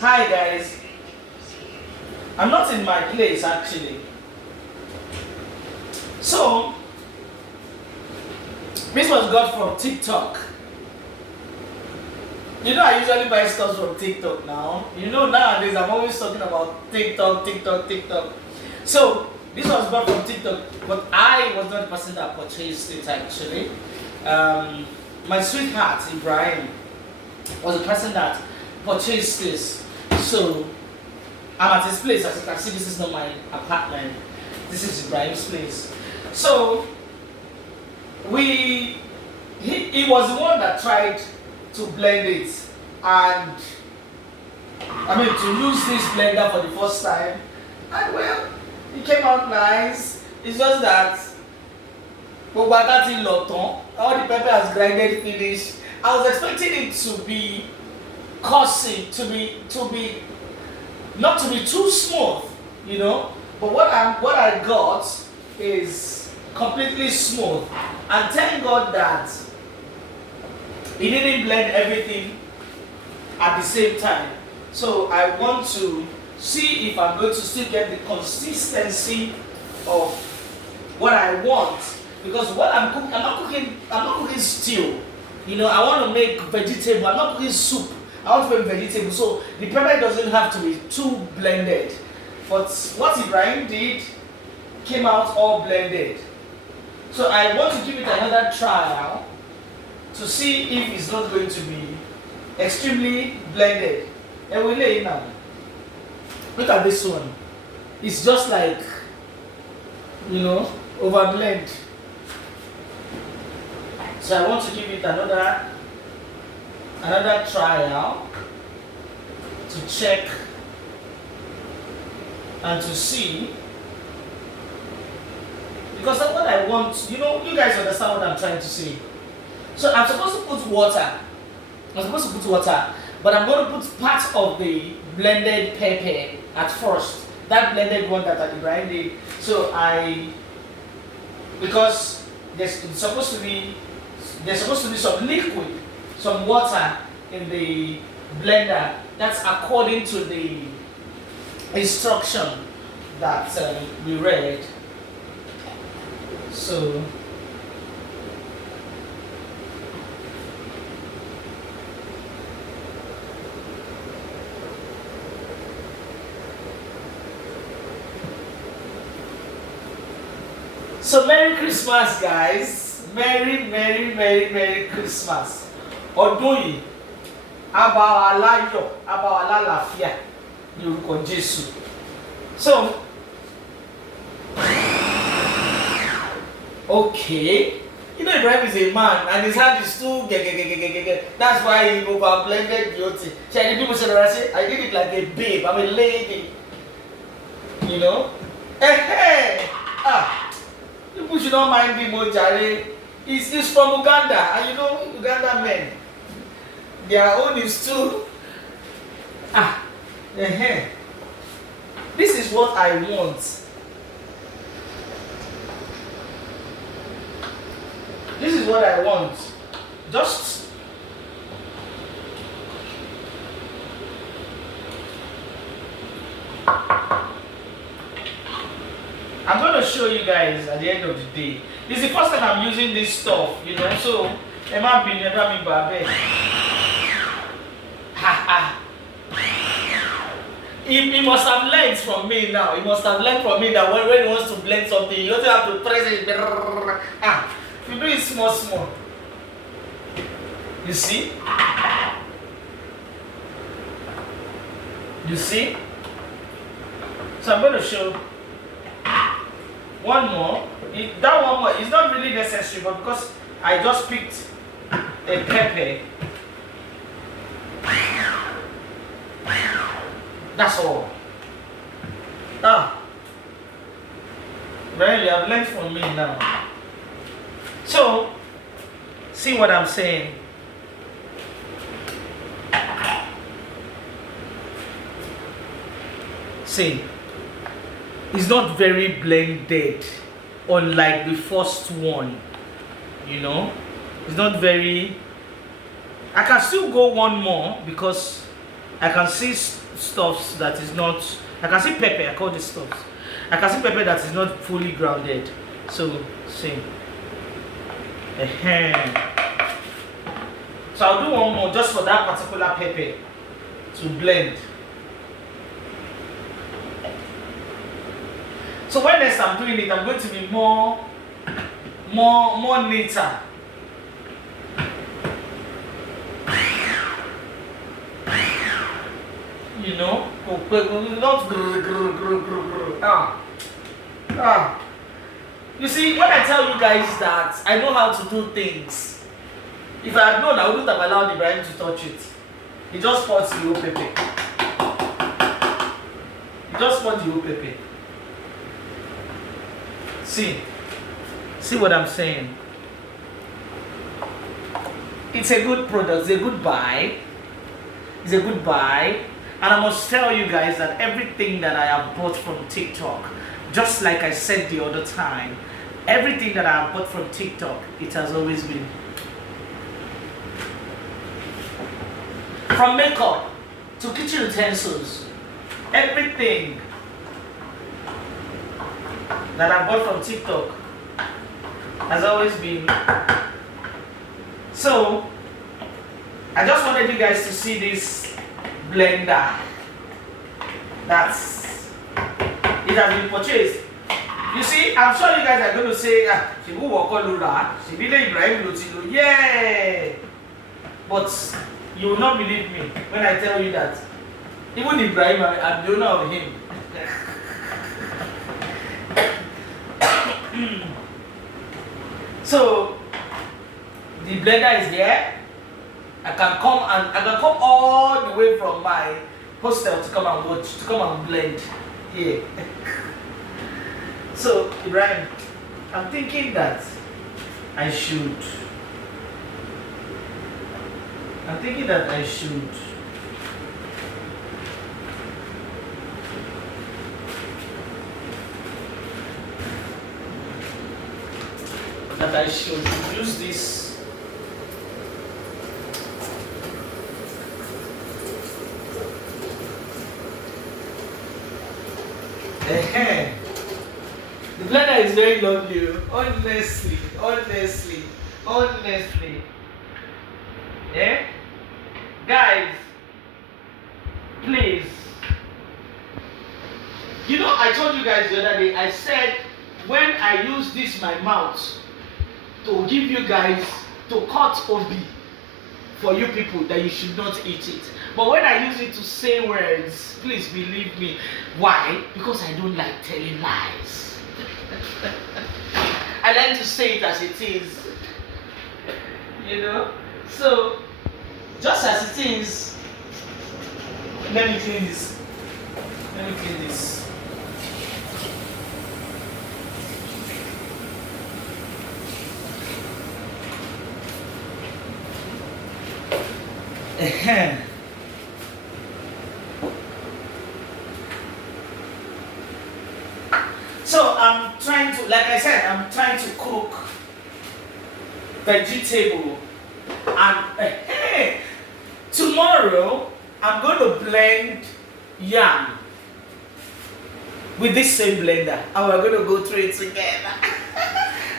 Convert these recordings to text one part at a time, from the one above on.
Hi guys. I'm not in my place actually. So, this was got from TikTok. You know, I usually buy stuff from TikTok now. You know, nowadays I'm always talking about TikTok. So, this was bought from TikTok, but I was not the person that purchased it actually. My sweetheart, Ibrahim, was the person that purchased this. So, I'm at his place. As you can see, this is not my apartment. This is Ibrahim's place. So, he was the one that tried to blend it, and I mean to use this blender for the first time, and well, it came out nice. It's just that all the pepper has grinded finished. I was expecting it to be coarse, to be not to be too smooth, you know. But what I got is completely smooth, and thank God that he didn't blend everything at the same time. So I want to see if I'm going to still get the consistency of what I want, because what I'm cooking, I'm not cooking stew. You know, I want to make vegetable. I'm not cooking soup. I want to make vegetable. So the pepper doesn't have to be too blended. But what Ibrahim did came out all blended. So I want to give it another trial to see if it's not going to be extremely blended. And we lay it now. Look at this one. It's just like, you know, over blend. So I want to give it another trial to check and to see, because that's what I want. You know, you guys understand what I'm trying to say. So I'm supposed to put water. But I'm going to put part of the blended pepper at first. That blended one that Ibrahim did. So because there's supposed to be some liquid, some water in the blender. That's according to the instruction that we read. So Merry Christmas, guys. Merry Christmas. Ọdún yìí, àbá aláyọ̀, àbá alálàáfíà ní orúkọ Jésù. So, okay. You know, Ibrahim is a man and his hand is too That's why he over blended beauty. See, people say, I did it like a babe. I'm a lady. You know? Hey. People should not mind him, Jare. He's from Uganda, and you know Uganda men. Their own is too. This is what I want. This is what I want. Just I'm going to show you guys at the end of the day. This is the first time I'm using this stuff, you know, so Emma be never me babe. He must have learned from me now. He must have learned from me that when he wants to blend something, you don't have to press it. You do it small. You see? You see? So I'm going to show one more. That one more is not really necessary, but because I just picked a pepper, that's all. Really, I've learned from me now. So, see what I'm saying? See, it's not very blended, unlike the first one. You know, it's not very. I can still go one more because I can see stuffs that is not. I can see pepper. I call this stuffs. I can see pepper that is not fully grounded. So see. So I'll do one more just for that particular pepper to blend. So when next I'm doing it, I'm going to be more neater. You know, not You see, when I tell you guys that I know how to do things, if I had known, I wouldn't have allowed Ibrahim to touch it. He just poured the whole pepper. He just poured the whole pepper. See what I'm saying? It's a good product, it's a good buy. It's a good buy. And I must tell you guys that everything that I have bought from TikTok, just like I said the other time, everything that I have bought from TikTok, it has always been. From makeup to kitchen utensils, everything that I bought from TikTok has always been. So, I just wanted you guys to see this blender. It has been purchased. You see, I'm sure you guys are going to say, she will walk on Lura, she will Ibrahim Lutino, yeah. But you will not believe me when I tell you that. Even Ibrahim, I'm the owner of him. So the blender is there. I can come all the way from my hostel to come and watch, to come and blend here. So Ibrahim, I'm thinking that I should. Use this. The blender is very lovely, honestly. Yeah? Guys, please. You know, I told you guys the other day, I said when I use this my mouth to give you guys, to cut obi for you people, that you should not eat it. But when I use it to say words, please believe me. Why? Because I don't like telling lies. I like to say it as it is. You know? So, just as it is, let me clean this. So I'm trying to, like I said, I'm trying to cook vegetable, and tomorrow I'm going to blend yam with this same blender, and we're going to go through it together.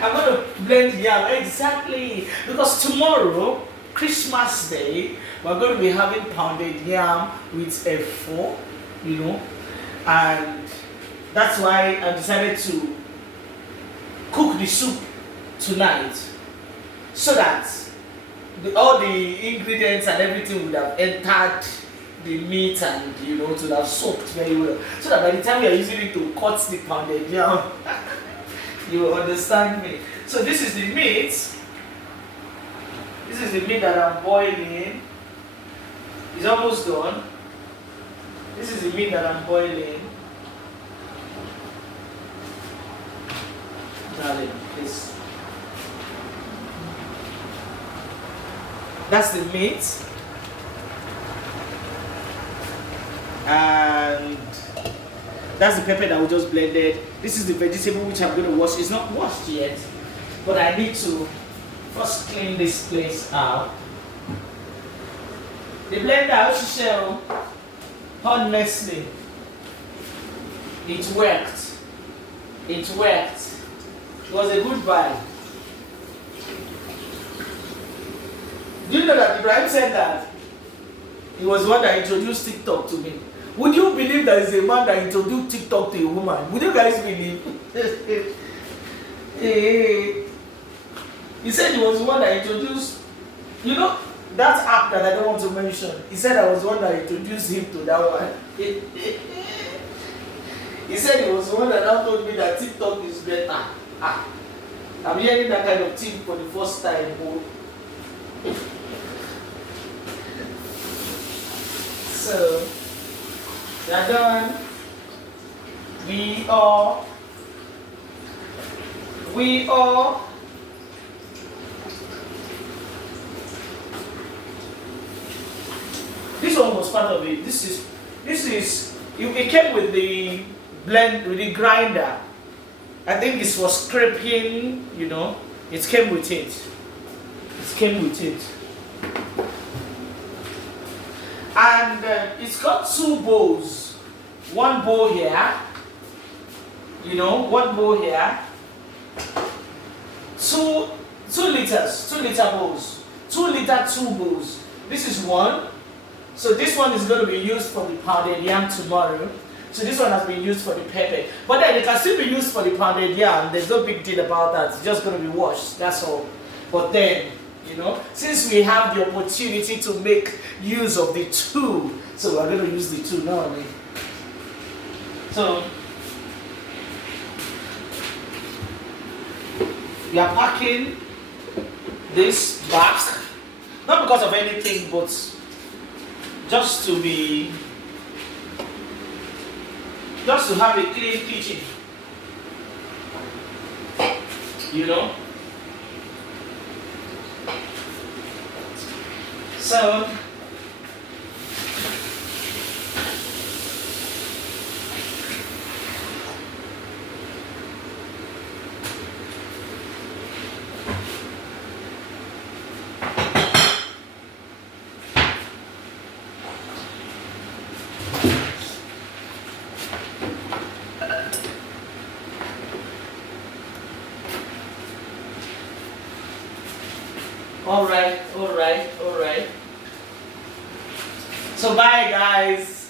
I'm going to blend yam, exactly, because tomorrow, Christmas Day, we're going to be having pounded yam with a fork, you know, and that's why I decided to cook the soup tonight, so that all the ingredients and everything would have entered the meat, and you know, to have soaked very well, so that by the time we are using it to cut the pounded yam, you will understand me. So this is the meat. This is the meat that I'm boiling. It's almost done. This is the meat that I'm boiling. Darling, please. That's the meat. And that's the pepper that we just blended. This is the vegetable which I'm going to wash. It's not washed yet, but I need to first clean this place out. The blender also shell, honestly, it worked. It worked. It was a good buy. Do you know that Ibrahim said that he was the one that introduced TikTok to me? Would you believe there is a man that introduced TikTok to a woman? Would you guys believe? He said he was the one that introduced, you know, that app that I don't want to mention. He said I was the one that introduced him to that one. He said he was the one that now told me that TikTok is better. I'm hearing that kind of thing for the first time. So, we are done. We are. This one was part of it. This is. It came with the blend, with the grinder. I think this was scraping. You know, it came with it. It came with it. And it's got two bowls. One bowl here. You know, one bowl here. 2 liters, 2 liter bowls. 2 liter, 2 bowls. This is one. So this one is going to be used for the pounded yam tomorrow. So this one has been used for the pepper. But then it can still be used for the pounded yam. There's no big deal about that. It's just going to be washed. That's all. But then, you know, since we have the opportunity to make use of the two, so we're going to use the two now. So we are packing this back, not because of anything, but just to have a clean kitchen, you know. So all right. So bye guys.